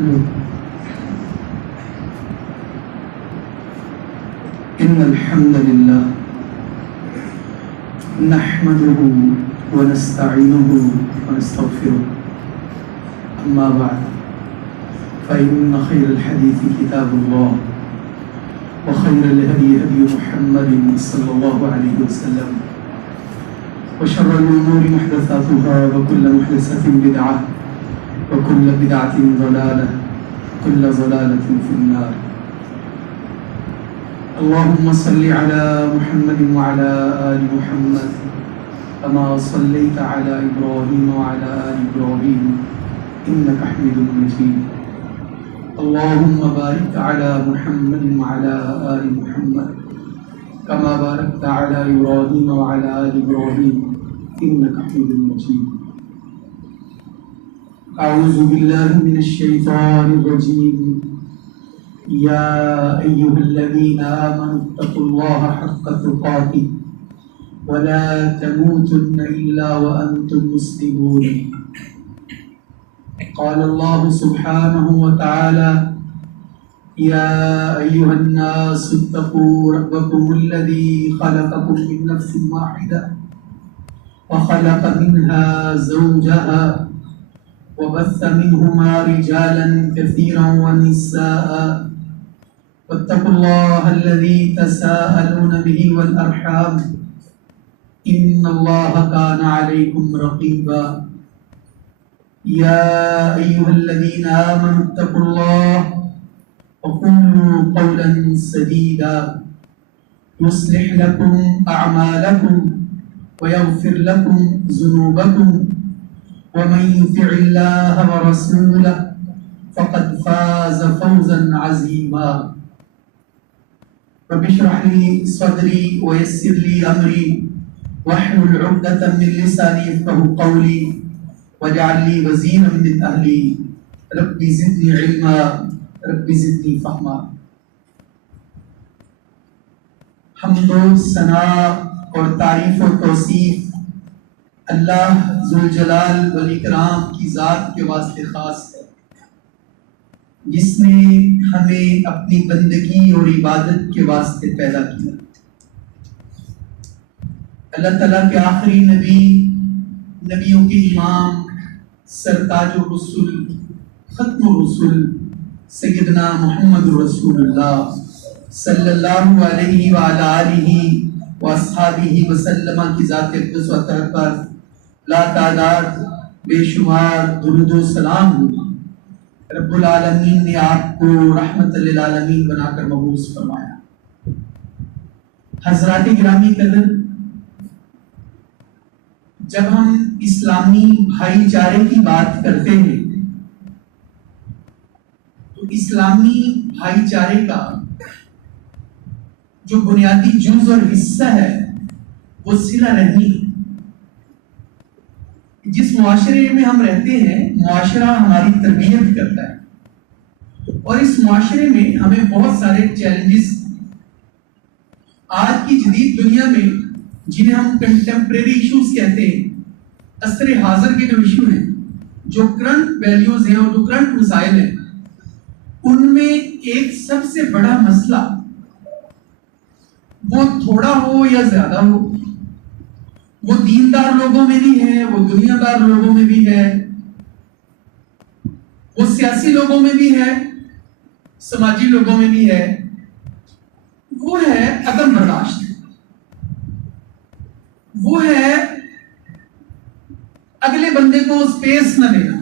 إن الحمد لله نحمده ونستعينه ونستغفره أما بعد فإن خير الحديث كتاب الله وخير الهدي هدي محمد صلى الله عليه وسلم وشر الأمور محدثاتها وكل محدثة بدعة وكل بدعة ضلالة كل ضلالة في النار. اللهم صل على محمد وعلى آل محمد كما صليت على إبراهيم وعلى آل إبراهيم إنك حميد مجيد. اللهم بارك على محمد وعلى آل محمد كما باركت على إبراهيم وعلى آل إبراهيم إنك حميد مجيد. أعوذ بالله من الشيطان الرجيم. يا أيها الذين آمنوا اتقوا الله حق تقاته ولا تموتن إلا وأنتم مسلمون. قال الله سبحانه وتعالى: يا أيها الناس اتقوا ربكم الذي خلقكم من نفس واحدة وخلق منها زوجها وبث منهما رجالا كثيرا ونساء واتقوا الله الذي تساءلون به والأرحام إن الله كان عليكم رقيبا. يا أيها الذين آمنوا اتقوا الله وقولوا قولا سديدا يصلح لكم أعمالكم ويغفر لكم ذنوبكم ومن يطع الله ورسوله فقد فاز فوزا عظيما. رب اشرح لي صدري ويسر لي أمري واحلل عقدة من لساني يفقهوا قولي واجعل لي وزيرا من أهلي رب زدني علما رب زدني فهما. حمد و ثنا اور تعریف و توصیف اللہ ذوالجلال والاکرام کی ذات کے واسطے خاص ہے، جس نے ہمیں اپنی بندگی اور عبادت کے واسطے پیدا کیا. اللہ تعالیٰ کے آخری نبی، نبیوں کے امام، سرتاج الرسل، ختم الرسل سیدنا محمد رسول اللہ صلی اللہ علیہ وعلی آلہ واصحابہ وسلم کی ذات اقدس و اطہر پر لا تعداد بے شمار درود و سلام ہو. رب العالمین نے آپ کو رحمت للعالمین بنا کر مبعوث فرمایا. حضرات گرامی قدر، جب ہم اسلامی بھائی چارے کی بات کرتے ہیں تو اسلامی بھائی چارے کا جو بنیادی جز اور حصہ ہے وہ صلہ رحمی. جس معاشرے میں ہم رہتے ہیں معاشرہ ہماری تربیت کرتا ہے، اور اس معاشرے میں ہمیں بہت سارے چیلنجز آج کی جدید دنیا میں، جنہیں ہم کنٹمپریری ایشوز کہتے ہیں، عصر حاضر کے جو ایشو ہیں، جو کرنٹ ویلیوز ہیں اور جو کرنٹ مسائل ہیں، ان میں ایک سب سے بڑا مسئلہ، وہ تھوڑا ہو یا زیادہ ہو، وہ دیندار لوگوں میں بھی ہے، وہ دنیا دار لوگوں میں بھی ہے، وہ سیاسی لوگوں میں بھی ہے، سماجی لوگوں میں بھی ہے، وہ ہے عدم برداشت. وہ ہے اگلے بندے کو سپیس نہ دینا،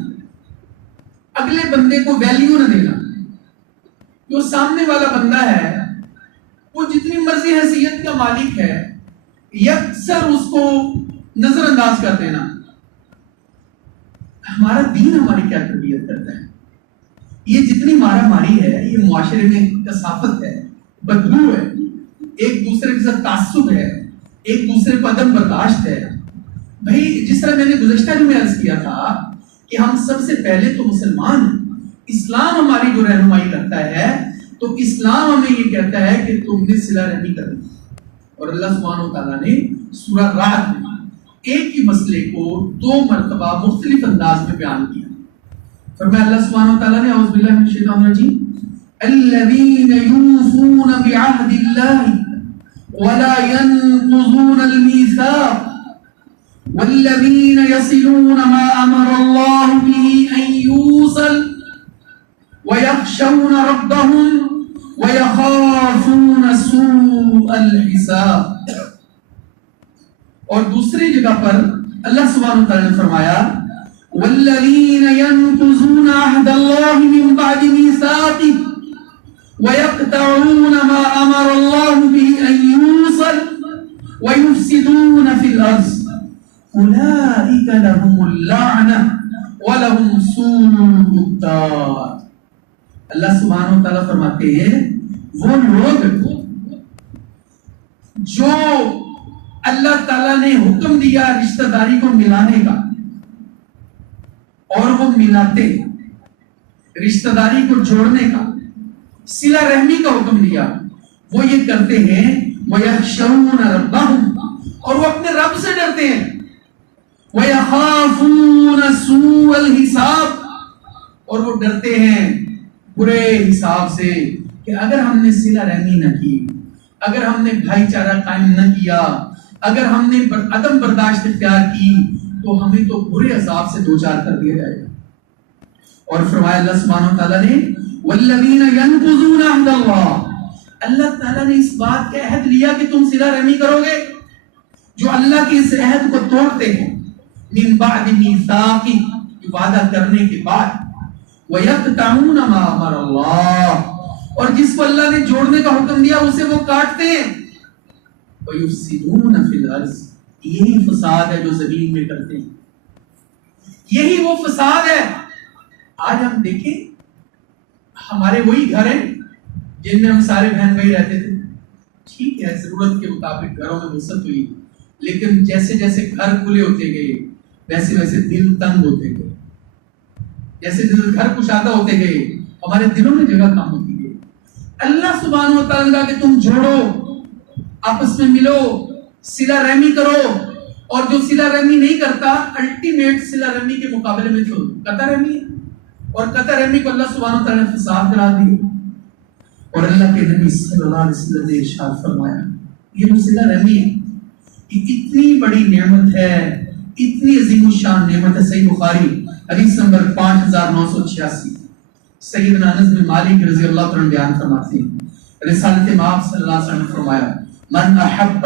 اگلے بندے کو ویلیو نہ دینا. جو سامنے والا بندہ ہے وہ جتنی مرضی حیثیت کا مالک ہے، یکسر اس کو نظر انداز کر دینا. ہمارا دین ہماری کیا تربیت کرتا ہے؟ یہ جتنی مارا ماری ہے، یہ معاشرے میں کثافت ہے، بدبو ہے، ایک دوسرے کے ساتھ تعصب ہے، ایک دوسرے کو عدم برداشت ہے. بھائی، جس طرح میں نے گزشتہ جو میں عرض کیا تھا کہ ہم سب سے پہلے تو مسلمان ہیں. اسلام ہماری جو رہنمائی کرتا ہے تو اسلام ہمیں یہ کہتا ہے کہ تم نے صلہ رحمی کرنی. اور اللہ سبحانہ و تعالیٰ نے سورہ رعد میں ایک ہی مسئلے کو 2 مرتبہ مختلف انداز میں بیان کیا. فرمایا اللہ سبحانہ وتعالیٰ نے اعوذ باللہ من الشیطان الرجیم الذین یوفون بعہد اللہ ولا ينقضون المیثاق والذین یصلون ما امر اللہ به ان یوصل ویخشون ربهم ویخافون سوء الحساب. اور دوسری جگہ پر اللہ سبحانہ وتعالی نے فرمایا والذین ينقضون عہد اللہ من بعد میثاقہ ويقطعون ما امر اللہ به ان یوصل ويفسدون في الارض اولئک لهم اللعنہ ولهم سوء الدار. اللہ سبحانہ وتعالی فرماتے ہیں وہ لوگ جو اللہ تعالیٰ نے حکم دیا رشتہ داری کو ملانے کا اور وہ ملاتے ہیں، رشتہ داری کو جوڑنے کا، صلہ رحمی کا حکم دیا، وہ یہ کرتے ہیں وَيَخْشَوْنَ رَبَّهُمْ اور وہ اپنے رب سے ڈرتے ہیں، وَيَخَافُونَ سُوءَ الْحِسَابِ اور وہ ڈرتے ہیں برے حساب سے کہ اگر ہم نے صلہ رحمی نہ کی، اگر ہم نے بھائی چارہ قائم نہ کیا، اگر ہم نے عدم برداشت اختیار کی تو ہمیں تو برے عذاب سے دوچار کر دیا جائے گا. اور فرمایا اللہ سبحانہ وتعالیٰ نے والذین ینقضون عہد اللہ، اللہ تعالیٰ نے اس بات کا عہد لیا کہ تم صلہ رحمی کرو گے جو اللہ کے اس عہد کو توڑتے ہیں من بعد میثاقہ وعدہ کرنے کے بعد وَيَقْطَعُونَ مَا أَمَرَ اللَّهُ اور جس کو اللہ نے جوڑنے کا حکم دیا اسے وہ کاٹتے ہیں وَيُفْسِدُونَ فِي الْأَرْضِ یہی فساد ہے جو زمین میں کرتے ہیں، یہی وہ فساد ہے. آج ہم دیکھیں ہمارے وہی گھر ہیں جن میں ہم سارے بہن بھائی رہتے تھے، ٹھیک ہے ضرورت کے مطابق گھروں میں وسعت ہوئی، لیکن جیسے جیسے گھر کھلے ہوتے گئے ویسے ویسے دل تنگ ہوتے گئے، جیسے جیسے گھر کشادہ ہوتے گئے ہمارے دلوں میں جگہ کم ہوتی گئی. اللہ سبحانہ وتعالیٰ کا کہ تم جوڑو، آپس میں ملو، صلہ رحمی کرو، اور جو صلہ رحمی نہیں کرتا الٹیمیٹ صلہ رحمی کے مقابلے میں جو قطع رحمی ہے، اور قطع رحمی کو اللہ سبحانہ وتعالیٰ نے فساد قرار دیا. اور اللہ کے نبی صلی اللہ علیہ وسلم نے ارشاد فرمایا یہ جو صلہ رحمی ہے یہ اتنی بڑی نعمت ہے، اتنی عظیم الشان نعمت ہے. صحیح بخاری حدیث نمبر 5986 سیدنا انس بن مالک رضی اللہ عنہ بیان فرماتے ہیں رسالت مآب صلی اللہ علیہ وسلم نے فرمایا من احب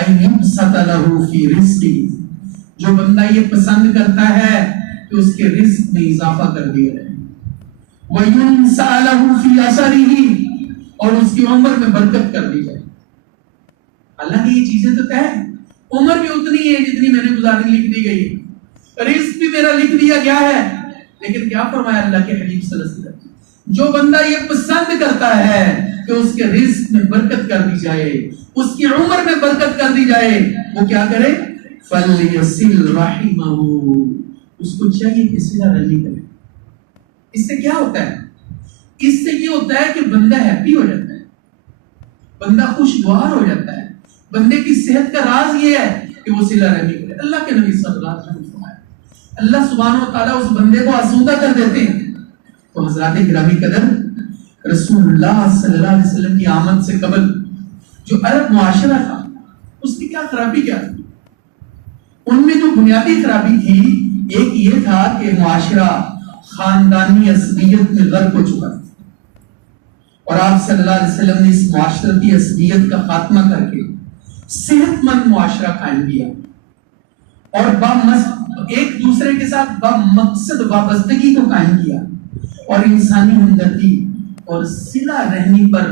ان یبسط له فی رزقه جو بندہ یہ پسند کرتا ہے کہ اس کے رزق میں اضافہ کر دیا جائے، وَيُنْسَأَ لَهُ فِي أَثَرِهِ اور اس کی عمر میں برکت کر دی جائے. اللہ نے یہ چیزیں تو کہہ عمر بھی اتنی ہے جتنی میں نے گزارنی لکھ دی گئی ہے، رزق بھی میرا لکھ دیا گیا ہے، لیکن کیا فرمایا اللہ کے حبیب صلی اللہ علیہ وسلم جو بندہ یہ پسند کرتا ہے کہ اس کے رزق میں برکت کر دی جائے، اس کی عمر میں برکت کر دی جائے، وہ کیا کرے فَلْيَصِلْ رَحِمَهُ اس کو چاہیے کہ صلہ رحمی کرے. اس سے کیا ہوتا ہے؟ اس سے یہ ہوتا ہے کہ بندہ ہیپی ہو جاتا ہے، بندہ خوشگوار ہو جاتا ہے. بندے کی صحت کا راز یہ ہے کہ وہ صلہ رحمی کرے. اللہ کے نبی صلی اللہ علیہ وسلم نے فرمایا اللہ سبحانہ و تعالیٰ اس بندے کو آسودہ کر دیتے ہیں. تو حضرات گرامی قدر رسول اللہ صلی اللہ علیہ وسلم کی آمد سے قبل جو عرب معاشرہ تھا اس کی کیا خرابی کیا تھی؟ ان میں جو بنیادی خرابی تھی ایک یہ تھا کہ معاشرہ خاندانی عصبیت میں غرق ہو چکا تھا، اور آپ صلی اللہ علیہ وسلم نے اس معاشرتی عصبیت کا خاتمہ کر کے صحت مند معاشرہ قائم کیا اور ایک دوسرے کے ساتھ مقصد وابستگی کو قائم کیا، اور انسانی ہمدردی اور صلہ رحمی پر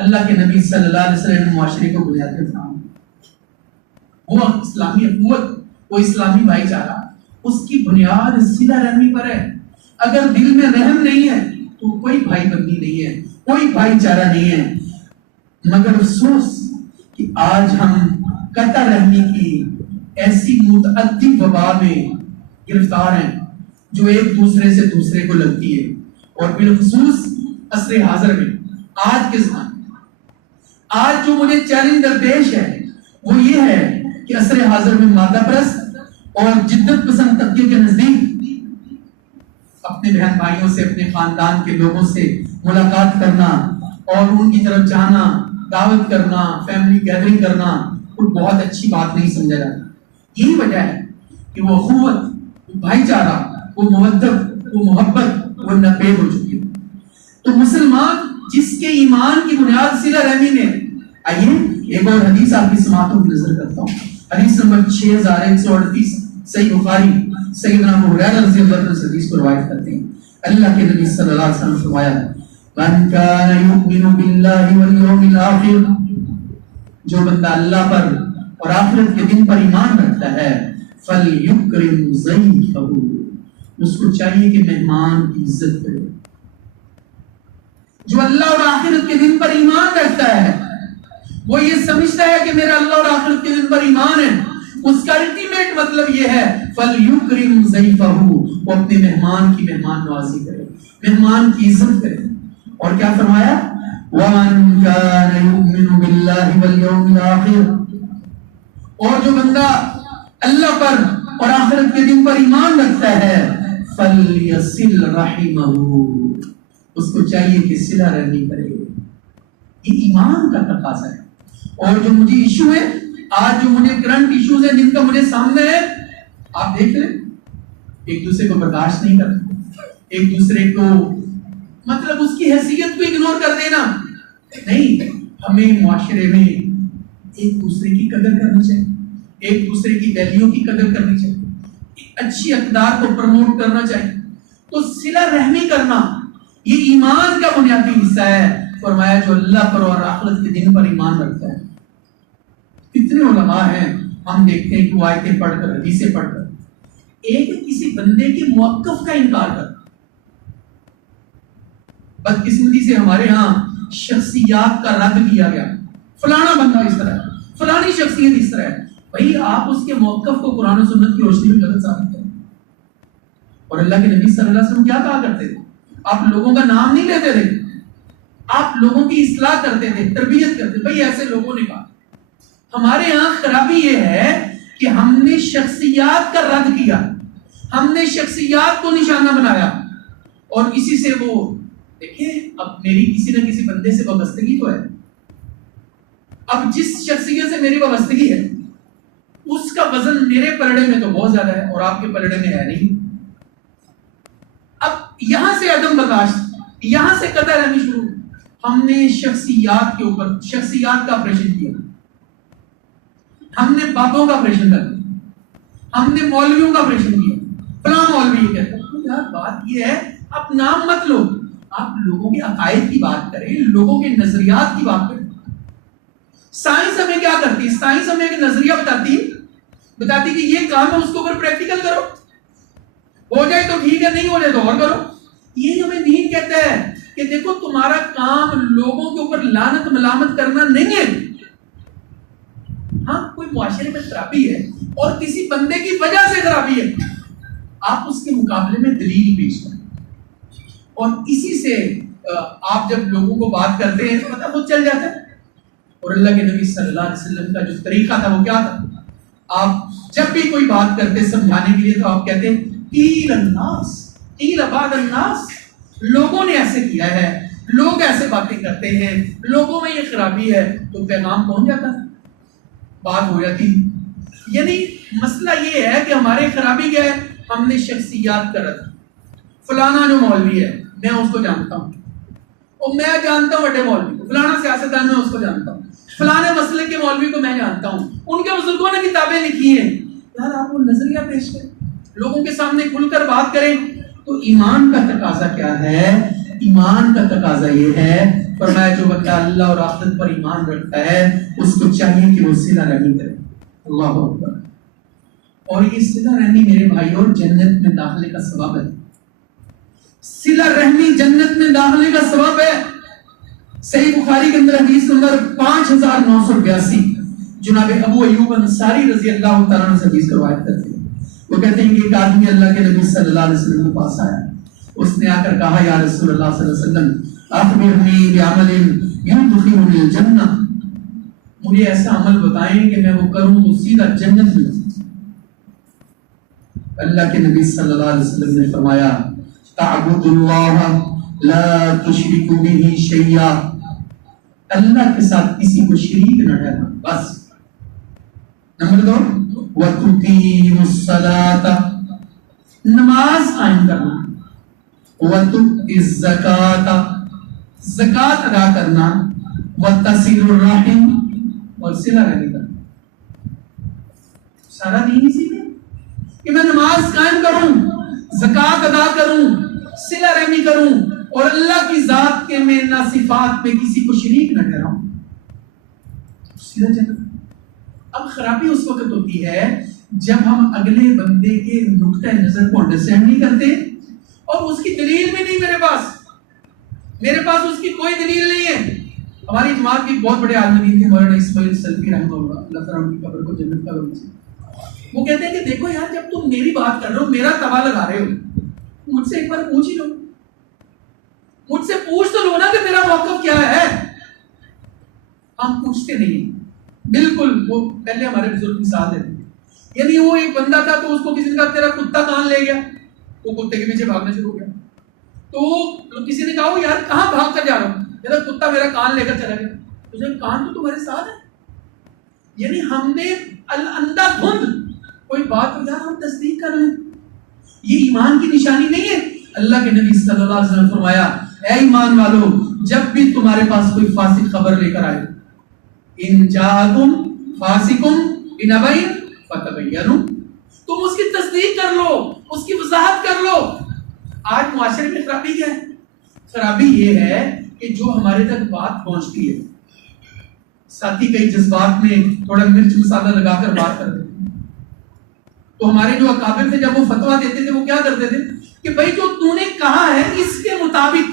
اللہ کے نبی صلی اللہ علیہ وسلم نے معاشرے کو بنیاد فراہم. وہ اسلامی قوت، وہ اسلامی بھائی چارہ اس کی بنیاد صلہ رحمی پر ہے. اگر دل میں رحم نہیں ہے تو کوئی بھائی بندی نہیں ہے، کوئی بھائی چارہ نہیں ہے. مگر افسوس کہ آج ہم قطع رحمی کی ایسی متعدی وبا میں گرفتار ہیں جو ایک دوسرے سے دوسرے کو لگتی ہے، اور بالخصوص عصر حاضر میں آج کے زمانے آج جو مجھے چیلنج درپیش ہے وہ یہ ہے کہ عصر حاضر میں مادہ پرست اور جدت پسند طبقے کے نزدیک اپنے بہن بھائیوں سے، اپنے خاندان کے لوگوں سے ملاقات کرنا اور ان کی طرف جانا، دعوت کرنا، فیملی گیدرنگ کرنا کوئی بہت اچھی بات نہیں سمجھا جاتا. یہی وجہ ہے کہ وہ اخوت، وہ بھائی چارہ، وہ مودت، وہ محبت وہ ناپید ہو چکی ہے. تو مسلمان جس کے ایمان کی بنیاد صلہ رحمی میں. آئیے ایک اور حدیث آپ کی سماعتوں کی نظر کرتا ہوں. حدیث نمبر 6138 صحیح بخاری. سیدنا ابو ہریرہ رضی اللہ عنہ سے حدیث کو روایت کرتے ہیں. اللہ کے نبی صلی اللہ علیہ وسلم نے فرمایا من کان یؤمن باللہ والیوم الآخر، جو بندہ اللہ پر اور آخرت کے دن پر ایمان رکھتا ہے فلیکرم ضیفہ، اس کو چاہیے کہ مہمان کی عزت کرے. جو اللہ اور آخرت کے دن پر ایمان رکھتا ہے وہ یہ سمجھتا ہے کہ میرا اللہ اور آخرت کے دن پر ایمان ہے، اس کا الٹیمیٹ مطلب یہ ہے فَلْيُكْرِمْ ضَيْفَهُ، وہ اپنے مہمان کی مہمان نوازی کرے، مہمان کی عزت کرے. اور کیا فرمایا وَمَنْ كَانَ يُؤْمِنُ بِاللَّهِ وَالْيَوْمِ الْآخِرِ، اور جو بندہ اللہ پر اور آخرت کے دن پر ایمان رکھتا ہے فَلْيَصِلْ رَحِمَهُ، اس کو چاہیے کہ صلہ رحمی کرے. یہ ایمان کا تقاضا ہے. اور جو مجھے ایشو ہے آج، جو مجھے کرنٹ ایشوز ہیں جن کا مجھے سامنے ہے، آپ دیکھ لیں ایک دوسرے کو برداشت نہیں کرتے، ایک دوسرے کو مطلب اس کی حیثیت کو اگنور کر دینا نہیں. ہمیں معاشرے میں ایک دوسرے کی قدر کرنی چاہیے، ایک دوسرے کی ویلیو کی قدر کرنی چاہیے، اچھی اقدار کو پروموٹ کرنا چاہیے. تو صلہ رحمی کرنا یہ ایمان کا بنیادی حصہ ہے. فرمایا جو اللہ پر اور آخرت کے دن پر ایمان رکھتا ہے. کتنے علماء ہیں ہم دیکھتے ہیں کہ وہ آیتیں پڑھ کر، حدیثیں پڑھ کر ایک کسی بندے کے موقف کا انکار کرتا. بدقسمتی سے ہمارے ہاں شخصیات کا رد کیا گیا، فلانا بندہ اس طرح ہے، فلانی شخصیت اس طرح ہے. بھائی آپ اس کے موقف کو قرآن و سنت کی روشنی میں غلط ثابت کریں. اور اللہ کے نبی صلی اللہ علیہ وسلم کیا کہا کرتے تھے؟ آپ لوگوں کا نام نہیں لیتے تھے، آپ لوگوں کی اصلاح کرتے تھے، تربیت کرتے تھے. بھائی ایسے لوگوں نے کہا. ہمارے ہاں خرابی یہ ہے کہ ہم نے شخصیات کا رد کیا، ہم نے شخصیات کو نشانہ بنایا اور کسی سے وہ دیکھیں اب میری کسی نہ کسی بندے سے وابستگی تو ہے. اب جس شخصیت سے میری وابستگی ہے اس کا وزن میرے پلڑے میں تو بہت زیادہ ہے اور آپ کے پلڑے میں ہے نہیں. اب یہاں سے عدم برداشت، یہاں سے قطع رحمی شروع. ہم نے شخصیات کے اوپر شخصیات کا آپریشن کیا، ہم نے بابوں کا آپریشن کر دیا، ہم نے مولویوں کا آپریشن کیا. فلاں مولوی یہ کہتا ہے. یار بات یہ ہے آپ نام مت لو، آپ لوگوں کے عقائد کی بات کریں، لوگوں کے نظریات کی بات کریں. سائنس ہمیں کیا کرتی ہے؟ سائنس ہمیں ایک نظریہ بتاتی کہ یہ کام ہے، اس کو اوپر پریکٹیکل کرو، ہو جائے تو ٹھیک ہے، نہیں ہو جائے تو اور کرو. یہ ہمیں دین کہتا ہے کہ دیکھو تمہارا کام لوگوں کے اوپر لعنت ملامت کرنا نہیں ہے. ہاں کوئی معاشرے میں خرابی ہے اور کسی بندے کی وجہ سے خرابی ہے، آپ اس کے مقابلے میں دلیل پیش کریں اور اسی سے آپ جب لوگوں کو بات کرتے ہیں تو پتہ خود چل جاتا ہے. اور اللہ کے نبی صلی اللہ علیہ وسلم کا جو طریقہ تھا وہ کیا تھا؟ آپ جب بھی کوئی بات کرتے سمجھانے کے لیے تو آپ کہتے ہیں قیل الناس قیل بعض الناس، لوگوں نے ایسے کیا ہے، لوگ ایسے باتیں کرتے ہیں، لوگوں میں یہ خرابی ہے. تو پیغام پہنچ جاتا ہے، بات ہو جاتی. یعنی مسئلہ یہ ہے کہ ہمارے خرابی کیا ہے؟ ہم نے شخصیات کا رد. فلانا جو مولوی ہے میں اس کو جانتا ہوں، اور میں جانتا ہوں بڑے مولوی کو، فلانا سیاستدان میں اس کو جانتا ہوں، فلانے مسئلے کے مولوی کو میں جانتا ہوں، ان کے بزرگوں نے کتابیں لکھی ہیں. یار آپ وہ نظریہ پیش کریں، لوگوں کے سامنے کھل کر بات کریں. تو ایمان کا تقاضا کیا ہے؟ ایمان کا تقاضا یہ ہے، فرمایا جو بندہ اللہ اور آخرت پر ایمان رکھتا ہے اس کو چاہیے کہ وہ صلہ رحمی کرے. اللہ اکبر. اور یہ صلہ رحمی میرے بھائیوں جنت میں داخلے کا سبب ہے. صلہ رحمی جنت میں داخلے کا سبب ہے. صحیح بخاری کے اندر حدیث نمبر 5982 جناب ابو ایوب انصاری رضی اللہ تعالیٰ عنہ سے حدیث کو روایت کرتے ہیں. وہ کہتے ہیں کہ ایک آدمی اللہ کے نبی صلی اللہ علیہ وسلم کے پاس آیا. اس نے آ کر کہا یا رسول اللہ صلی اللہ علیہ وسلم اخبرنی بعمل یدخلنی الجنہ، مجھے ایسا عمل بتائیں کہ میں وہ کروں تو سیدھا جنت میں. اللہ کے نبی صلی اللہ علیہ وسلم نے فرمایا تعبدوا اللہ لا تشرکوا بہ شیئا، اللہ کے ساتھ کسی کو شریک نہ ٹھہرانا، بس۔ نمبر 2 وَتُقِيمُوا الصَّلَاةَ، نماز قائم کرنا، وَتُؤْتِي الزَّكَاةَ، زکوٰۃ ادا کرنا، وَتَصِلُ الرَّحِمَ، اور صلہ رحمی کرنا۔ سارا دین اسی میں کہ میں نماز قائم کروں، زکوٰۃ ادا کروں، صلہ رحمی کروں، اور اللہ کی ذات کے میں نہ صفات میں کسی کو شریک نہ ٹھہراؤں، سیدھا چلنا۔ اب خرابی اس وقت ہوتی ہے جب ہم اگلے بندے کے نقطۂ نظر کو انڈرسٹینڈ نہیں کرتے اور اس کی دلیل بھی نہیں میرے پاس اس کی کوئی دلیل نہیں ہے۔ ہماری جماعت کے بہت بڑے عالم دین تھے مولانا اسماعیل سلفی رحمہ اللہ، اللہ تعالیٰ ان کی قبر کو جنت کا نصیب فرمائے۔ وہ کہتے ہیں کہ دیکھو یار، جب تم میری بات کر رہے ہو، میرا توا لگا رہے ہو، مجھ سے ایک بار پوچھ ہی لو، مجھ سے پوچھ تو لو نا کہ میرا موقف کیا ہے۔ ہم پوچھتے نہیں، بالکل۔ وہ پہلے ہمارے بزرگ مثال دیتے ہیں، یعنی وہ ایک بندہ تھا تو اس کو کسی نے کہا تیرا کتا کان لے گیا، وہ کتے کے پیچھے بھاگنا شروع ہو گیا، تو کسی نے کہا یار کہاں بھاگ کر جا رہا ہوں، میرا کتا میرا کان لے کر چلا گیا، تجھے کان تو تمہارے ساتھ ہے۔ یعنی ہم نے اندھا دھند کوئی بات ہو یار ہم تصدیق کر رہے ہیں، یہ ایمان کی نشانی نہیں ہے۔ اللہ کے نبی صلی اللہ علیہ وسلم نے فرمایا اے ایمان والو، جب بھی تمہارے پاس کوئی فاسق خبر لے کر آئے، ان جاءکم فاسق بنبأ فتبینوا، تم اس کی تصدیق کر لو، اس کی وضاحت کر لو۔ آج معاشرے میں خرابی کیا ہے؟ خرابی یہ ہے کہ جو ہمارے تک بات پہنچتی ہے، ساتھی کئی جذبات میں تھوڑا مرچ مسالہ لگا کر بات کر دیتے ہیں۔ تو ہمارے جو اکابر تھے جب وہ فتویٰ دیتے تھے وہ کیا کرتے تھے کہ بھائی جو تو نے کہا ہے اس کے مطابق،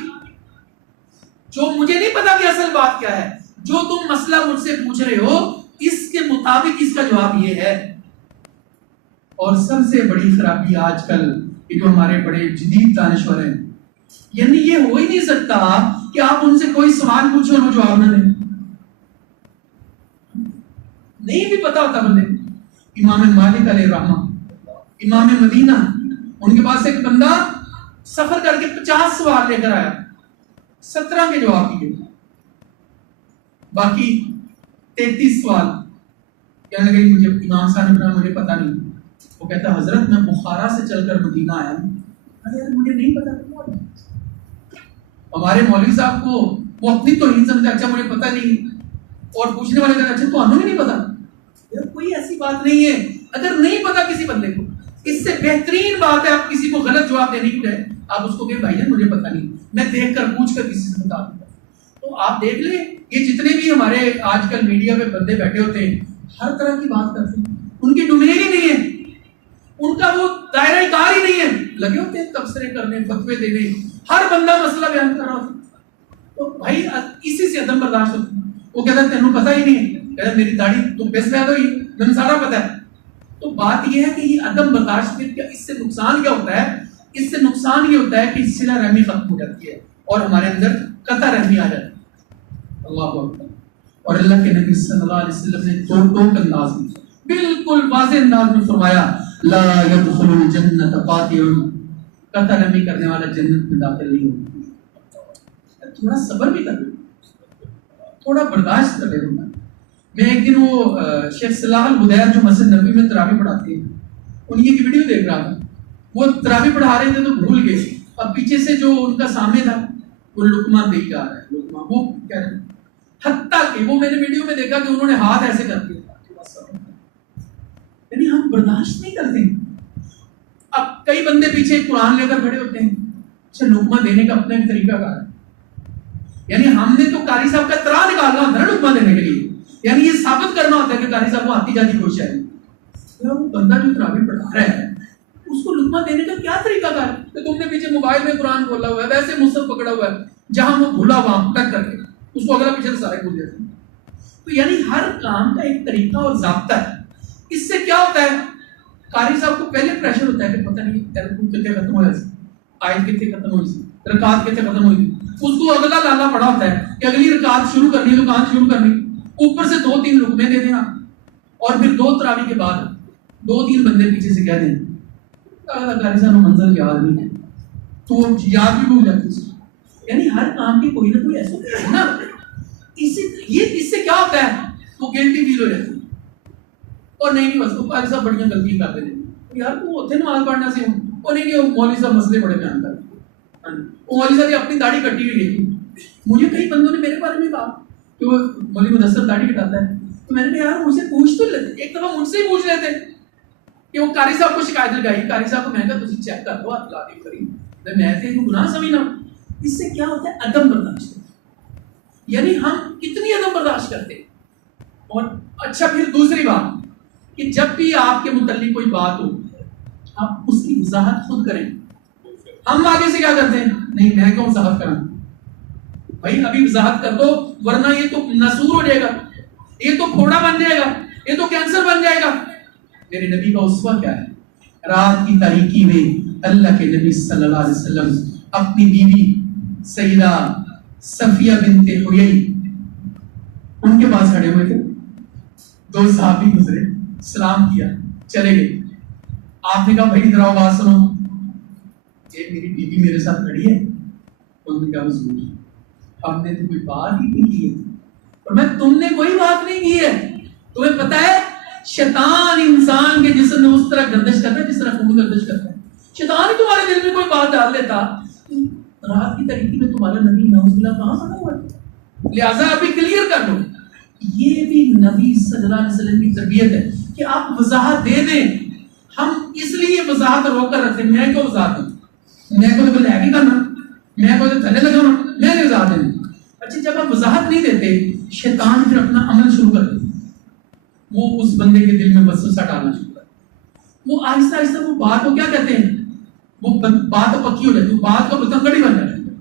جو مجھے نہیں پتا کہ اصل بات کیا ہے، جو تم مسئلہ مجھ سے پوچھ رہے ہو اس کے مطابق اس کا جواب یہ ہے۔ اور سب سے بڑی خرابی آج کل کہ جو ہمارے بڑے جدید دانشور ہیں، یعنی یہ ہو ہی نہیں سکتا کہ آپ ان سے کوئی سوال پوچھو اور وہ جواب نہ دیں، نہیں بھی پتا ہوتا بندے۔ امام مالک علیہ الرحمہ، امام مدینہ، ان کے پاس ایک بندہ سفر کر کے 50 سوال لے کر آیا، 17 کے جواب دیے، باقی 33 سوال کہنے لگے مجھے امام صاحب نے مجھے پتا نہیں۔ وہ کہتا حضرت میں بخارا سے چل کر مدینہ آیا ہوں، ارے مجھے نہیں پتا۔ ہمارے مولوی صاحب کو وہ اپنی توہین سمجھا، اچھا مجھے پتا نہیں، اور پوچھنے والے کہتے اچھا تو ہمیں بھی نہیں پتا۔ کوئی ایسی بات نہیں ہے، اگر نہیں پتا کسی بندے کو، اس سے بہترین بات ہے آپ کسی کو غلط جواب دینے کی بجائے آپ اس کو کہیں بھائی جان مجھے پتا نہیں، میں دیکھ کر پوچھ کر کسی سے بتا دوں گا۔ تو آپ دیکھ لیں یہ جتنے بھی ہمارے آج کل میڈیا پہ بندے بیٹھے ہوتے ہیں ہر طرح کی بات کرتے ہیں، ان کی ڈومینر ہی نہیں ہے، ان کا وہ دائرہ کار ہی نہیں ہے، لگے ہوتے ہیں تبصرے کرنے، فتوے دینے، ہر بندہ مسئلہ بیان کر رہا ہوتا ہے۔ تو بھائی اسی سے عدم برداشت ہوتی ہے۔ وہ کہتا ہے تینوں پتہ ہی نہیں ہے، کہتا میری داڑھی تم پیس پیدا ہوئی، میں سارا پتہ ہے۔ تو بات یہ ہے کہ یہ عدم برداشت میں اس سے نقصان کیا ہوتا ہے؟ اس سے نقصان یہ ہوتا ہے کہ صلہ رحمی ختم ہو جاتی ہے اور ہمارے اندر قطع رحمی آ جاتی ہے۔ اللہ اکبر۔ اور اللہ کے نبی صلی اللہ علیہ وسلم نے ٹوک انداز میں بالکل واضح انداز میں فرمایا لا يدخل الجنت قاطع، قطع رحمی کرنے والا جنت میں داخل نہیں ہوگا۔ تھوڑا صبر بھی کر لو، تھوڑا برداشت کر لے۔ میں ایک دن وہ شیخ صلاح الہدیہ جو مسجد نبوی میں تراویح پڑھاتے ہیں ان کی ایک ویڈیو دیکھ رہا تھا، وہ تراویح پڑھا رہے تھے تو بھول گئے، اب پیچھے سے جو ان کا سامنے تھا وہ لقمہ دے جا رہا ہے، لقمہ وہ کہہ رہے ہیں، حتیٰ کہ وہ میں نے ویڈیو میں دیکھا کہ انہوں نے ہاتھ ایسے کر دیا، یعنی ہم برداشت نہیں کرتے۔ اب کئی بندے پیچھے قرآن لے کر کھڑے ہوتے ہیں، اچھا لقمہ دینے کا اپنا ایک طریقہ کار ہے، یعنی ہم نے تو قاری صاحب کا ترا نکالنا ہوتا ہے نا لقمہ دینے کے لیے، یعنی یہ ثابت کرنا ہوتا ہے کہ قاری صاحب کو آتی جاتی کوشش ہے۔ وہ بندہ جو تراویح پڑھا رہا ہے اس کو لقمہ دینے کا کیا طریقہ کار ہے کہ تم نے پیچھے موبائل میں قرآن کھولا ہوا ہے، ویسے مصحف پکڑا ہوا ہے، جہاں وہ بھولا وہاں ٹک کر کے اس کو اگلا پیچھے سارے بھول جاتے ہیں۔ تو یعنی ہر کام کا ایک طریقہ اور ضابطہ ہے۔ اس سے کیا ہوتا ہے، قاری صاحب کو پہلے پریشر ہوتا ہے کہ پتہ نہیں کتنے ختم ہوا ہے، آیت کتنے ختم ہوئی تھی، رکعت کتنے ختم ہوئی تھی، اس کو اگلا لانا پڑا ہوتا ہے کہ اگلی رکعت شروع کرنی ہے تو کہاں شروع کرنی، اوپر سے 2-3 لقمے دے دینا، اور پھر 2 تراویح کے بعد 2-3 بندے پیچھے سے کہہ دیں قاری صاحب کو منزل یاد نہیں ہے، تو وہ یاد بھی بھول جاتی ہے. یعنی ہر کام کی کوئی نہ کوئی ایسا ہے نا, اس سے کیا ہوتا ہے, وہ گلٹی فیل ہو جاتی ہے. اور نہیں بس وہ قاری صاحب بڑی غلطی کرتے تھے, یار تو ہوتے نماز پڑھنا سے وہ نہیں وہ مولوی صاحب مسئلے بڑے بیان کرتے. وہ مولوی صاحب اپنی داڑھی کٹی ہوئی ہے. مجھے کئی بندوں نے میرے بارے میں کہا کہ وہ مولوی مدثر داڑھی کٹاتا ہے, تو میں نے کہا یار مجھ سے پوچھ تو لیتے, ایک دفعہ مجھ سے ہی پوچھ لیتے کہ وہ قاری صاحب کو شکایت لگائی. قاری صاحب کو میں نے کہا تجھے چیک کر دو آپ لا کے کری, میں تے کو گناہ سمجھنا. اس سے کیا ہوتا ہے, عدم برداشت. یعنی ہم کتنی عدم برداشت کرتے ہیں. اور اچھا پھر دوسری بات کہ جب بھی آپ کے متعلق کوئی بات ہو آپ اس کی وضاحت خود کریں. ہم آگے سے کیا کرتے ہیں, نہیں میں کیوں وضاحت کروں, بھائی ابھی وضاحت کر دو ورنہ یہ تو نسور ہو جائے گا, یہ تو پھوڑا بن جائے گا, یہ تو کینسر بن جائے گا. میرے نبی کا اسوہ کیا ہے, رات کی تاریکی میں اللہ کے نبی صلی اللہ علیہ وسلم اپنی بیوی سیدہ صفیہ بنت حیی ان کے پاس کھڑے ہوئے تھے. دو صحابی گزرے, سلام کیا, چلے گئے. آپ نے کہا بھائی ادھر آؤ بات سنو, یہ میری بیوی میرے ساتھ کھڑی ہے. انہوں نے کہا حضور ہم نے تو کوئی بات ہی نہیں کی ہے. اور میں تم نے کوئی بات نہیں کی ہے. تمہیں پتا ہے شیطان انسان کے جسم میں اس طرح گردش کرتا ہے جس طرح خون گردش کرتا ہے. شیطان ہی تمہارے دل میں کوئی بات ڈال دیتا, رات کی تاریکی میں تمہارا نبی نعوذ باللہ کہاں پڑا ہوا ہے. لہٰذا ابھی کلیئر کر لو, یہ بھی نبی صلی اللہ علیہ وسلم کی تربیت ہے کہ آپ وضاحت دے دیں. ہم اس لیے وضاحت روک کر رکھتے ہیں, میں کیوں وضاحت دوں, میں کو تو لے کے کرنا, میں کو تو تھلے لگانا, میں نے وضاحت دیں. اچھا جب آپ وضاحت نہیں دیتے شیطان پھر اپنا عمل شروع کر دیتا, وہ اس بندے کے دل میں وسوسہ ڈالنا شروع کرتا. وہ آہستہ آہستہ وہ بات کو کیا کہتے ہیں, وہ بات پکی ہو جاتی ہے, بات کا بتنگڑی بن جاتی ہے.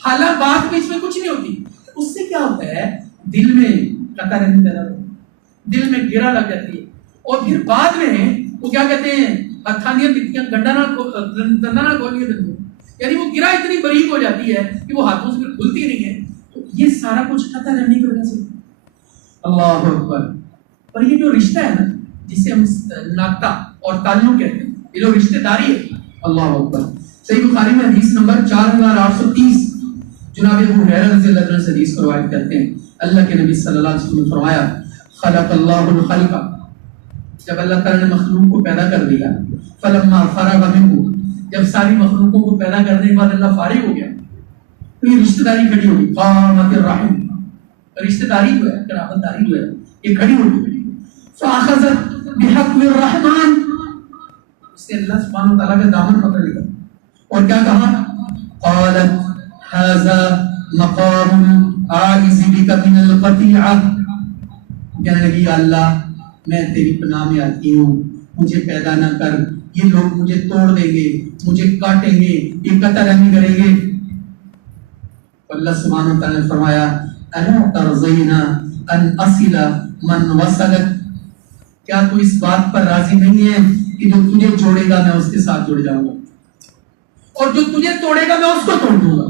حالانکہ بات میں اس میں کچھ نہیں ہوتی. اس سے کیا ہوتا ہے, دل میں قطع رہنے پیدا ہوتا ہے, دل میں گرا لگ جاتی ہے. اور پھر بعد میں وہ کیا کہتے ہیں, ہتھانیاں دکھتیاں گنڈا نہ کھولیے دن, یعنی وہ گرا اتنی باریک ہو جاتی ہے کہ وہ ہاتھوں سے پھر کھلتی نہیں ہے. تو یہ سارا کچھ قطع رہنے کی وجہ سے. اللہ اکبر. اور یہ جو رشتہ ہے نا جسے ہم ناطہ اور تعلق کہتے ہیں, یہ جو رشتہ داری ہے, اللہ اکبر. صحیح بخاری میں حدیث نمبر 4830 جناب ابو ہریرہ رضی اللہ عنہ سے حدیث کو روایت کرتے ہیں. اللہ کے نبی صلی اللہ علیہ وسلم نے فرمایا خلق اللہ الخلق, جب اللہ تعالی نے مخلوق کو پیدا کر دیا, فلما فرغ منہ, جب ساری مخلوقوں کو پیدا کرنے کے بعد اللہ فارغ ہو گیا تو یہ رشتہ داری کھڑی ہوگی. قامت الرحم, رشتہ داری جو ہے, قرابت داری جو ہے, یہ کھڑی ہوگی. فاخذت بحق الرحمن, اس نے اللہ سبحانہ وتعالی کا دامن پکڑ لیا اور کیا کہا, قالت هذا مقام اعوذ بک من القطیعہ, کہنے لگی اللہ میں تیری پناہ میں آتی ہوں, مجھے پیدا نہ کر, یہ لوگ مجھے توڑ دیں گے, مجھے کاٹیں گے, یہ قطع رحمی کریں گے. اللہ سبحانہ وتعالی نے فرمایا الا ترضین ان اصل من وصلک, کیا تو اس بات پر راضی نہیں ہے کہ جو تجھے جوڑے گا میں اس کے ساتھ جڑ جاؤں گا, اور جو تجھے توڑے گا میں اس کو توڑ دوں گا.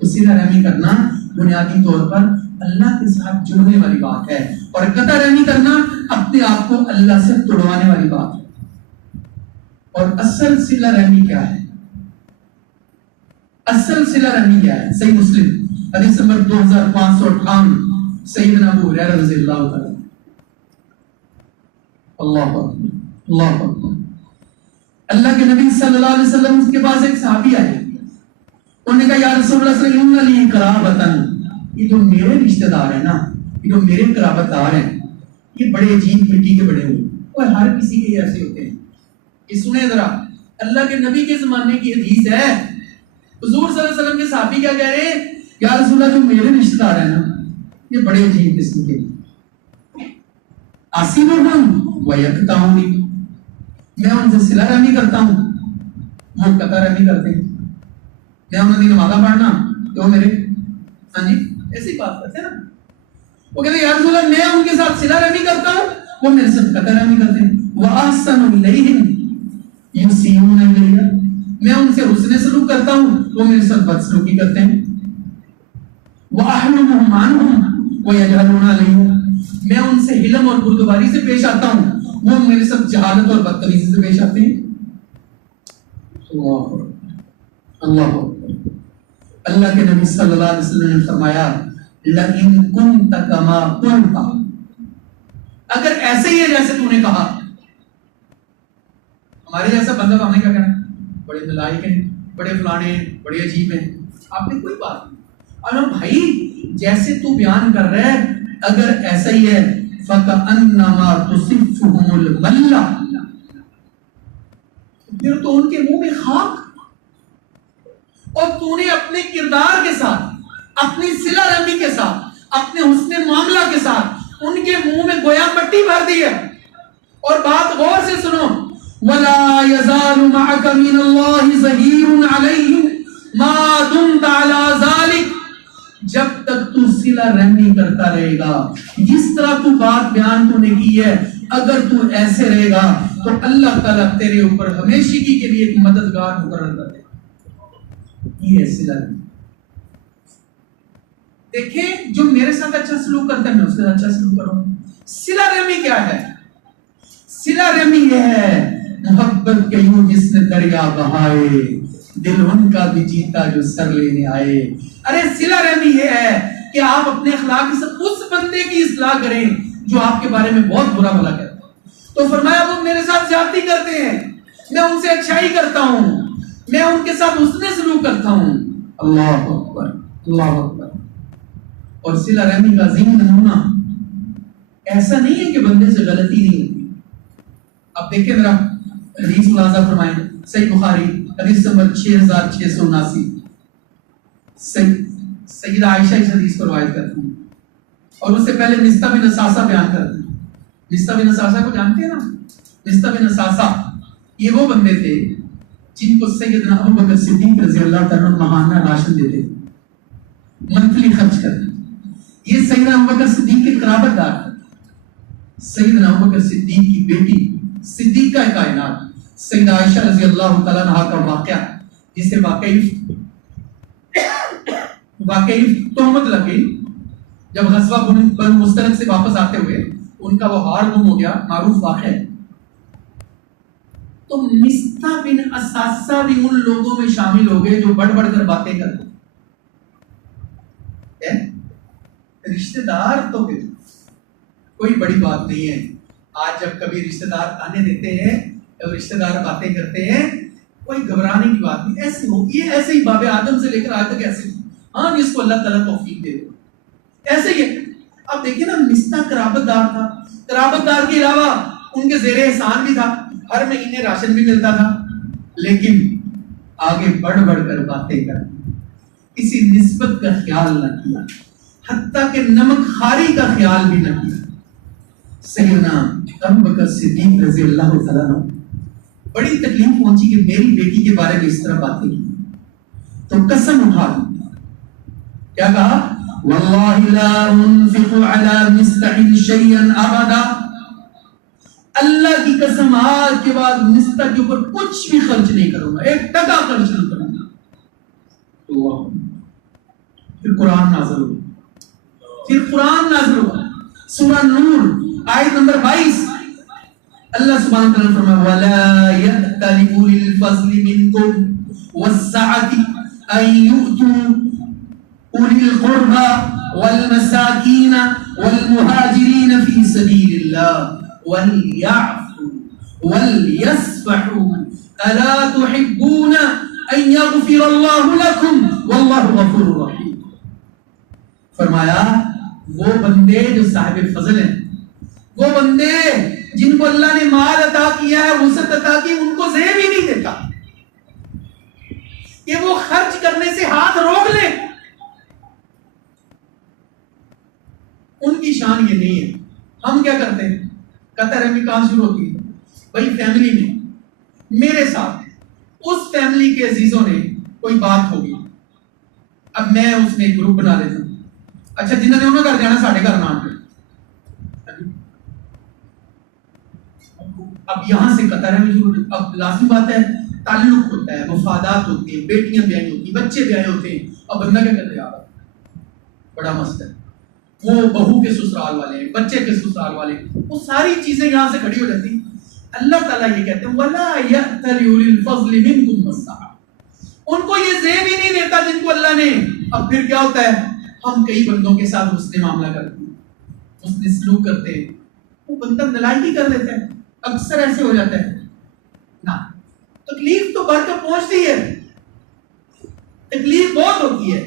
تو صلہ رحمی کرنا بنیادی طور پر اللہ کے ساتھ جڑنے والی بات ہے, اور قطع رحمی کرنا اپنے آپ کو اللہ سے توڑوانے والی بات ہے. اور اصل صلہ رحمی کیا ہے, اصل صلہ رحمی کیا ہے؟ صحیح مسلم حدیث نمبر 2558 سیدنا ابو ہریرہ رضی اللہ عنہ. اللہ اکبر, اللہ اکبر. اللہ کے نبی صلی اللہ علیہ وسلم اس کے پاس ایک صحابی آئے, انہوں نے کہا یا رسول اللہ صلی اللہ علیہ وسلم قرابتن, یہ جو میرے رشتہ دار ہیں نا, یہ جو میرے قرابت دار ہیں, یہ بڑے عجیب مٹی کے بڑے ہوئے, اور ہر کسی کے ایسے ہوتے ہیں. یہ سنیں ذرا, اللہ کے نبی کے زمانے کی حدیث ہے. حضور صلی اللہ علیہ وسلم کے صحابی کیا کہہ رہے ہیں, یا رسول اللہ جو میرے رشتہ دار ہیں نا یہ بڑے عجیب قسم کے, آسیبہم ویقطعونی, میں ان سے صلہ رحمی کرتا ہوں, وہ قطع رحمی کرتے ہیں. میں انہوں نے نمازہ پڑھنا تو میرے, ہاں جی ایسی بات کرتے ہیں نا. وہ کہتے ہیں یا رسول اللہ میں ان کے ساتھ صلہ رحمی کرتا ہوں, وہ میرے ساتھ قطع رحمی کرتے ہیں. وَأَحْسَنُ إِلَيْهِمْ يُحْسِنُونَ إِلَيَّ, میں ان سے حسن سلوک کرتا ہوں, وہ میرے ساتھ بد سلوکی کرتے ہیں. وَأَحْلُمُهُمْ عَنْهُمْ وَيَجْهَلُونَ عَلَيْهِمْ, میں ان سے حلم اور بردباری سے پیش آتا ہوں, وہ میرے ساتھ جہالت اور بدتمیزی سے پیش آتے ہیں. اللہ اللہ کے نبی صلی اللہ علیہ وسلم نے فرمایا لَإِن كُنْتَ كَمَا قُلْتَ، اگر ایسے ہی ہے جیسے تو نے کہا. ہمارے جیسا بندہ تو ہم نے کیا کہنا، بڑے نالائق ہیں، بڑے فلانے ہیں، بڑے عجیب ہیں. آپ نے کوئی بات نہیں. اور بھائی جیسے تو بیان کر رہا ہے اگر ایسا ہی ہے فَكَأَنَّمَا تُصِفُّهُمُ الْمَلَّ، پھر تو ان کے منہ میں خاک. اور تو نے اپنے کردار کے ساتھ، اپنی صلہ رحمی کے ساتھ، اپنے حسن معاملہ کے ساتھ ان کے منہ میں گویا مٹی بھر دی ہے. اور بات غور سے سنو، وَلَا يَزَالُ مَعَكَ مِنَ اللَّهِ ظَهِيرٌ عَلَيْهِمْ مَا دُمْتَ عَلَى ذَلِكَ، جب تک تو صلہ رحمی کرتا رہے گا، جس طرح تو بات بیان تو نے کی ہے، اگر تو ایسے رہے گا تو اللہ تعالیٰ تیرے اوپر ہمیشگی کے لیے ایک مددگار مقرر کر دے گا. یہ ہے صلہ رحمی. دیکھیں جو میرے ساتھ اچھا سلوک کرتا ہے میں اس کے ساتھ اچھا سلوک کروں. صلہ رحمی کیا ہے؟ صلہ رحمی یہ ہے محبت کے یوں جس نے دریا بہائے، دل ان کا بھی جیتا جو سر لینے آئے. ارے صلہ رحمی یہ ہے کہ آپ اپنے اخلاق سے اس بندے کی اصلاح کریں جو آپ کے بارے میں بہت برا بھلا کہتا ہے. تو فرمایا وہ میرے ساتھ زیادتی کرتے ہیں، میں ان سے اچھائی کرتا ہوں، میں ان کے ساتھ حسن سلوک کرتا ہوں. اللہ اکبر، اللہ اکبر. اور صلہ رحمی کا عظیم نمونہ ایسا نہیں ہے کہ بندے سے غلطی نہیں ہوتی. اب دیکھیں ذرا حدیث ملاحظہ فرمائیں، صحیح بخاری حدیث نمبر 6679. سیدہ عائشہ اس حدیث کو روایت کرتی ہیں اور اس سے پہلے مصطح بن اساسہ بیان کرتی ہیں. مصطح بن اساسہ کو جانتے ہیں نا؟ مصطح بن اساسہ یہ وہ بندے تھے جن کو سیدنا ابوبکر صدیق رضی اللہ تعالیٰ عنہ ماہانہ راشن دیتے تھے، منتھلی خرچ کرتے. یہ سیدنا ابوبکر صدیق کے قرابت دار تھے. سیدنا ابوبکر صدیق کی بیٹی صدیقہ کائنات سیدہ عائشہ رضی اللہ تعالیٰ عنہ کا واقعہ، جسے واقعی تہمت لگ گئی جب غزوہ بنو مستلق سے واپس آتے ہوئے ان کا وہ ہار گم ہو گیا، معروف واقعہ ہے. تو مصطح بن اساسہ بھی ان لوگوں میں شامل ہو گئے جو بڑھ بڑھ کر باتیں کرتے. رشتہ دار تو پھر کوئی بڑی بات نہیں ہے. آج جب کبھی رشتہ دار تانے دیتے ہیں، جب رشتہ دار باتیں کرتے ہیں، کوئی گھبرانے کی بات نہیں. ایسے ہو یہ ایسے ہی باب آدم سے لے کر آج تک ایسے ہی. ہاں جس کو اللہ تعالیٰ توفیق دے دے ایسے ہی ہے. اب دیکھیں نا مصطح قرابت دار تھا، قرابت دار کے علاوہ ان کے زیر احسان بھی تھا، ہر مہینے راشن بھی ملتا تھا، لیکن آگے بڑھ بڑھ کر باتیں کر کسی نسبت کا خیال نہ کیا، حتیٰ کہ نمک خاری کا خیال بھی نہ کیا. سیدنا ابوبکر صدیق رضی اللہ تعالیٰ عنہ بڑی تکلیف پہنچی کہ میری بیٹی کے بارے میں اس طرح باتیں کی. تو قسم اٹھا دی، کیا کہا؟ واللہ لا انفق علی مصطح شیئا ابدا، اللہ کی قسم آج کے بعد مصطح کے اوپر کچھ بھی خرچ نہیں کروں گا، ایک ٹکا خرچ نہیں کروں گا. اللہ. پھر قرآن نازل ہوا، سورہ نور آیت نمبر 22. اللہ سبحانہ وتعالی فرمایا وَلَا يَأْتَلِ أُولِي الْفَضْلِ مِنْكُمْ وَالسَّعَةِ أَن يُؤْتُوا أُولِي الْقُرْبَى وَالْمَسَاكِينَ وَالْمُهَاجِرِينَ فِي سَبِيلِ اللَّهِ وَلْيَعْفُوا وَلْيَصْفَحُوا أَلَا تُحِبُّونَ أَن يَغْفِرَ اللَّهُ لَكُمْ وَاللَّهُ غَفُورٌ رَحِيمٌ. فرمایا وہ بندے جو صاحب فضل ہیں، وہ بندے جن کو اللہ نے مال عطا کیا ہے، وسعت عطا کی، ان کو زیب ہی نہیں دیتا کہ وہ خرچ کرنے سے ہاتھ روک لیں. ان کی شان یہ نہیں ہے. ہم کیا کرتے ہیں؟ قطع رحمی کہاں شروع ہوتی ہے؟ بھائی فیملی میں میرے ساتھ اس فیملی کے عزیزوں نے کوئی بات ہوگی، اب میں اس میں گروپ بنا لیتا ہوں. اچھا جنہوں نے انہوں گھر جانا ساڑھے گھر نام پہ، اب یہاں سے قطع رحمی شروع ہوتی. اب لازمی بات ہے تعلق ہوتا ہے، مفادات ہوتے ہیں، بیٹیاں بیائی ہوتی ہیں، بچے بیائی ہوتے ہیں. اب بندہ کیا کہتا ہے یار بڑا مست ہے، وہ بہو کے سسرال والے ہیں، بچے کے سسرال والے ہیں، وہ ساری چیزیں یہاں سے کھڑی ہو جاتی ہیں. اللہ تعالیٰ یہ کہتے ہیں وَلَا يَأْتَلِ أُولِي الْفَضْلِ مِنْكُمْ وَالسَّعَةِ، ان کو یہ زیب ہی نہیں دیتا جن کو اللہ نے. اب پھر کیا ہوتا ہے؟ ہم کئی بندوں کے ساتھ حسن معاملہ کرتے ہیں, حسن سلوک کرتے ہیں, وہ بندہ نالائکی کر دیتا ہے. اکثر ایسے ہو جاتا ہے نا. تکلیف تو بڑھ کر پہنچتی ہے, تکلیف بہت ہوتی ہے,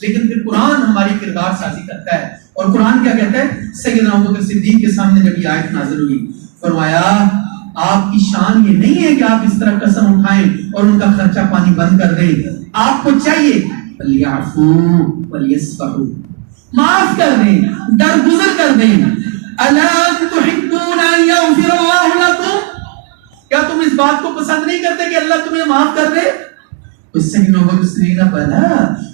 لیکن پھر قرآن ہماری کردار سازی کرتا ہے. اور قرآن کیا کہتا ہے؟ سیدنا ابوبکر صدیق کے سامنے جب یہ آیت نازل ہوئی, فرمایا آپ کی شان یہ نہیں ہے کہ آپ اس طرح قسم اٹھائیں اور ان کا خرچہ پانی بند کر دیں. آپ کو چاہیے فَلْيَعْفُوا وَلْيَصْفَحُوا, معاف کر دیں, درگزر کر دیں. أَلَا تُحِبُّونَ أَن يَغْفِرَ اللَّهُ لَكُمْ, کیا تم اس بات کو پسند نہیں کرتے کہ اللہ تمہیں معاف کر دے؟ اس سے نو بکر صدیق نے بلا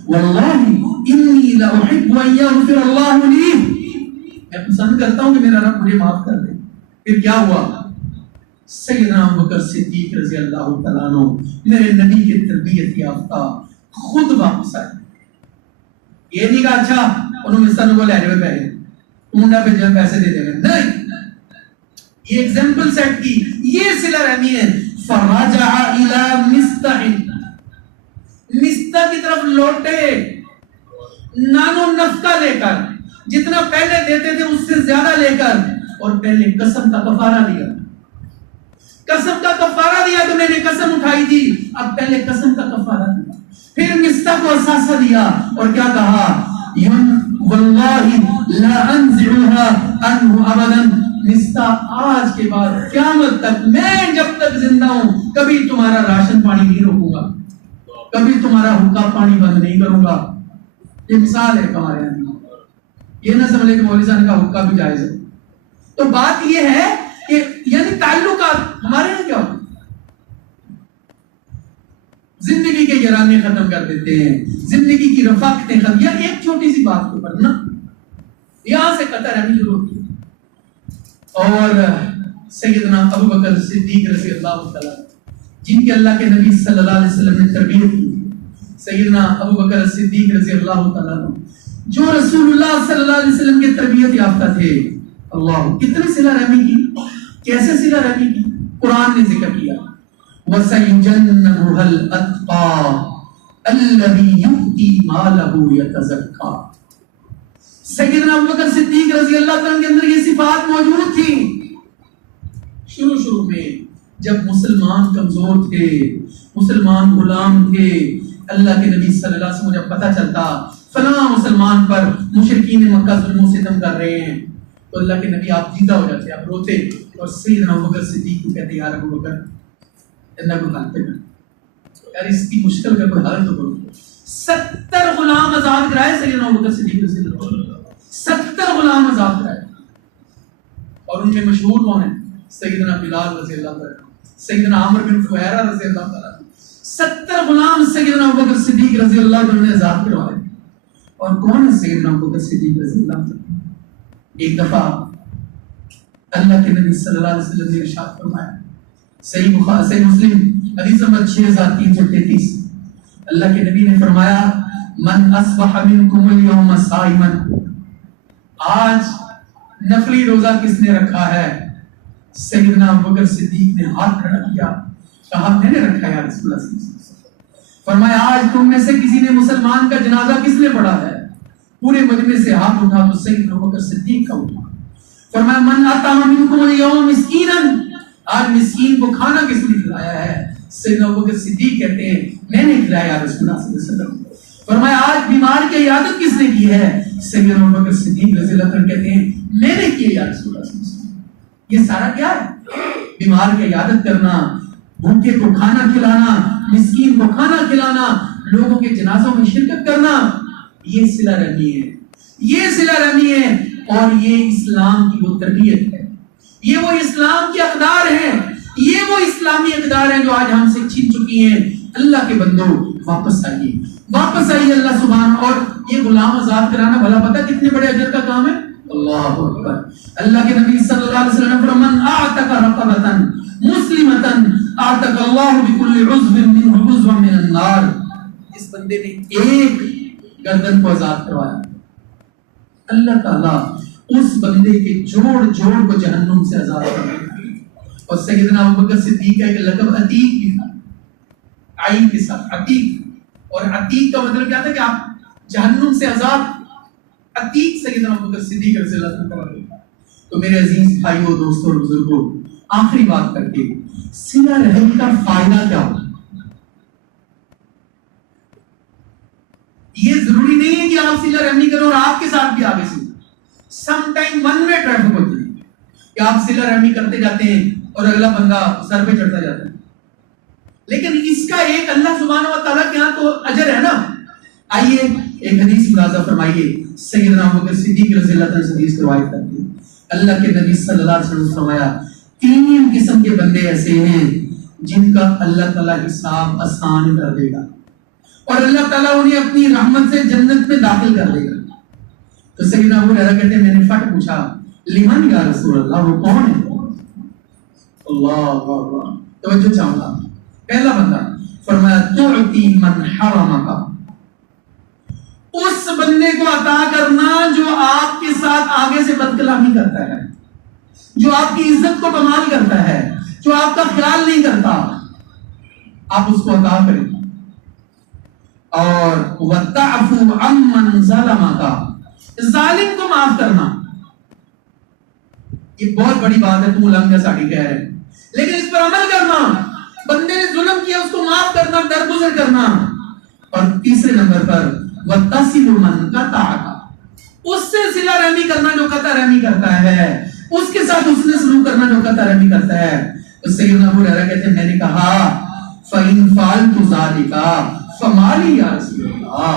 واللہ انی لأحب ان یغفر اللہ لی, میں پسند کرتا ہوں کہ میرا رب مجھے معاف کر دے. پھر کیا ہوا؟ سیدنا ابوبکر صدیق رضی اللہ تعالیٰ عنہ میرے نبی کی تربیت یافتہ خود واپس آئے. یہ نہیں کہا اچھا انہوں نے سن کو لے رہے پہلے اونڈا پہ جو پیسے دے دے گا, نہیں, یہ ایگزامپل سیٹ کی. یہ صلہ رحمی ہے. فرجع الی مستح, مستح کی طرف لوٹے نانو نفقہ لے کر, جتنا پہلے دیتے تھے اس سے زیادہ لے کر, اور پہلے قسم کا کفارہ دیا. قسم کا کفارہ دیا کہ میں نے قسم اٹھائی تھی, اب پہلے قسم کا کفارہ دیا. پھر مستح کو اثاثہ دیا اور کیا کہا؟ واللہ لا انزعها عنه ابدا, مستح آج کے بعد قیامت تک میں جب تک زندہ ہوں کبھی تمہارا راشن پانی نہیں روکوں گا, کبھی تمہارا حقہ پانی بند نہیں کروں گا. یہ مثال ہے ہمارے یہاں. یہ نہ سمجھے کہ مولوی صاحب کا حقہ بھی جائز ہے. تو بات یہ ہے کہ یعنی تعلقات ہمارے یہاں کیا ہوتے ہیں, زندگی کے یرانے ختم کر دیتے ہیں, زندگی کی رفاقتیں ختم. یا ایک چھوٹی سی بات کو پڑھنا, یہاں سے قطع رہنی شروع ہوتی ہے. اور سیدنا ابوبکر صدیق رضی اللہ تعالیٰ جن کے اللہ کے نبی صلی اللہ علیہ وسلم نے تربیت کی, سیدنا ابوبکر صدیق رضی اللہ تعالیٰ جو رسول اللہ صلی اللہ علیہ وسلم کے تربیت یافتہ تھے. اللہ کتنے صلہ رحمی کی, کیسے صلہ رحمی کی. قرآن نے ذکر کیا وَسَيُجَنَّبُهَا الْأَتْقَى الَّذِي يُؤْتِي مَالَهُ يَتَزَكَّى. سیدنا ابوبکر صدیق رضی اللہ تعالیٰ کے اندر یہ صفات موجود تھی. شروع میں جب مسلمان کمزور تھے, مسلمان غلام تھے, اللہ کے نبی صلی اللہ علیہ وسلم جب پتہ چلتا فلاں مسلمان پر مشرکین مکہ ظلم و ستم کر رہے ہیں, تو اللہ کے نبی آپ جیتا ہو جاتے, آپ روتے, اور سیدنا ابوبکر صدیق کو کہتے یار ابوبکر اللہ کو حل پہ کر, یار اس کی مشکل کا کوئی حل تو کرو. 70 غلام آزاد کرائے سیدنا ابوبکر صدیق رضی اللہ عنہ, 70 غلام آزاد کرائے. اور ان میں مشہور کون ہیں؟ سیدنا بلال رضی اللہ عنہ, سیدنا عامر بن فہیرہ رضی اللہ عنہ. 70 غلام سیدنا ابوبکر صدیق رضی اللہ عنہ نے آزاد کروائے. اور کون ہے سیدنا ابوبکر صدیق رضی اللہ عنہ؟ ایک دفعہ اللہ کے نبی صلی اللہ علیہ وسلم نے ارشاد فرمایا, صحیح بخاری صحیح مسلم حدیث نمبر 6333, اللہ کے نبی نے فرمایا من اصبح منکم اليوم صائما, آج نفلی روزہ کس نے رکھا ہے؟ سیدنا ابوبکر صدیق نے ہاتھ کھڑا کیا, کہا میں نے رکھا ہے رسول اللہ صلی اللہ علیہ وسلم. فرمایا آج تم میں سے کسی نے مسلمان کا جنازہ کس نے پڑھا ہے؟ پورے مجمع سے ہاتھ اٹھا تو سیدنا ابوبکر صدیق کا اٹھا. فرمایا من اطعم منکم اليوم مسکینا, آج مسکین کو کھانا کس نے کھلایا ہے؟ سیدنا ابوبکر صدیق کہتے ہیں میں نے کھلایا رسول اللہ صلی اللہ علیہ وسلم. فرمایا آج بیمار کی عیادت کس نے کی ہے؟ سیدنا ابوبکر صدیق رضی اللہ عنہ کہتے ہیں میں نے کی ہے رسول اللہ صلی اللہ علیہ وسلم. یہ سارا کیا ہے؟ بیمار کی عیادت کرنا, بھوکے کو کھانا کھلانا, مسکین کو کھانا کھلانا, لوگوں کے جنازوں میں شرکت کرنا, یہ صلہ رحمی ہے, یہ صلہ رحمی ہے. اور یہ اسلام کی وہ تربیت ہے, یہ وہ اسلام کے اقدار ہیں, یہ وہ اسلامی اقدار ہیں جو آج ہم سے چھن چکی ہیں. اللہ کے بندوں واپس آئیے, واپس آئیے اللہ سبحانہ. اور یہ غلام آزاد کرانا بھلا پتہ کتنے بڑے اجر کا کام ہے. اللہ اکبر. اللہ کے نبی صلی اللہ علیہ وسلم نے فرمایا من اعتق رقبۃ مسلمۃ اعتق اللہ بكل عضو منه عضوا من النار. اس بندے نے ایک گردن کو آزاد کروایا, اللہ تعالیٰ اس بندے کے جوڑ جوڑ کو جہنم سے آزاد کر دے. اور سیدنا ابوبکر صدیق کا ایک لقب عتیق بھی تھا, عین کے ساتھ عتیق. اور عتیق کا مطلب کیا تھا کہ آپ جہنم سے آزاد. عتیق سیدنا ابوبکر صدیق رضی اللہ عنہ. تو میرے عزیز بھائیوں دوستوں اور بزرگوں, آخری بات کر کے صلہ رحمی کا فائدہ کیا ہوتا ہے؟ یہ ضروری نہیں ہے کہ آپ صلہ رحمی کرو اور آپ کے ساتھ بھی آگے سے. Some time one way traffic ہوتی ہے کہ آپ صلہ رحمی کرتے جاتے ہیں اور اگلا بندہ سر پہ چڑھتا جاتا ہے. لیکن اس کا ایک اللہ سبحانہ و تعالیٰ کے ہاں تو اجر ہے نا. آئیے ایک حدیث ملاحظہ فرمائیے. سیدنا ابوبکر صدیق رضی اللہ عنہ حدیث کی روایت کرتے ہیں, اللہ کے نبی صلی اللہ علیہ وسلم نے فرمایا 3 قسم کے بندے ایسے ہیں جن کا اللہ تعالیٰ حساب آسان کر دے گا اور اللہ تعالیٰ انہیں اپنی رحمت سے جنت میں داخل کر دے گا. تو سیدنا ابو ہریرہ کہتے ہیں میں نے فٹ پوچھا لمن یا رسول اللہ, وہ کون ہے؟ اللہ اللہ توجہ چاہوں گا. پہلا بندہ فرمایا تعطی من حرمک, اس بندے کو عطا کرنا جو آپ کے ساتھ آگے سے بد کلامی کرتا ہے, جو آپ کی عزت کو بمال کرتا ہے, جو آپ کا خیال نہیں کرتا, آپ اس کو عطا کریں. اور وَتَعْفُوا عَمَّنْ ظَلَمَكَ, ظالم کو معاف کرنا. یہ بہت بڑی بات ہے, تم لنگا ساڑی کہہ رہے ہیں, لیکن اس پر عمل کرنا. بندے نے ظلم کیا اس کو معاف کرنا, درگزر کرنا. اور تیسرے نمبر پر وَتَصِلُ مَنْ قَطَعَكَ, اس سے صلہ رحمی کرنا جو قطع رحمی کرتا ہے, اس کے ساتھ اس نے سلوک کرنا جو قطع رحمی کرتا ہے. تو سیدنا ابو ہریرہ کہتے ہیں میں نے کہا فَإِنْ فَعَلْتُ ذَلِكَ فَمَالِي يَا رسول اللہ,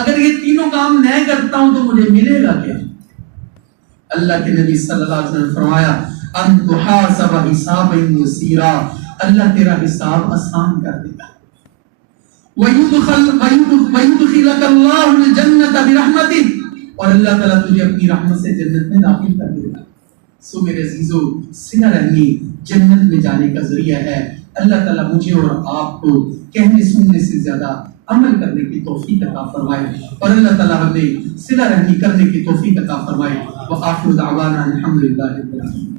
اگر یہ تینوں کام نہیں کرتا ہوں تو مجھے ملے گا کیا؟ اللہ کے نبی صلی اللہ علیہ وسلم نے فرمایا ان تحاسب حسابا یسیرا, اللہ تیرا حساب آسان کر دے گا. وَيُدْخِلَكَ اللَّهُ الْجَنَّةَ بِرَحْمَتِهِ, اور اللہ تعالیٰ تجھے اپنی رحمت سے جنت میں داخل کر دے گا. سو میرے عزیزو, صلہ رحمی جنت میں جانے کا ذریعہ ہے. اللہ تعالیٰ مجھے اور آپ کو کہنے سننے سے زیادہ عمل کرنے کی توفیق عطا فرمائے, اور اللہ تعالیٰ ہمیں صلہ رحمی کرنے کی توفیق عطا فرمائے. وآخر دعوانا الحمدللہ رب العالمین.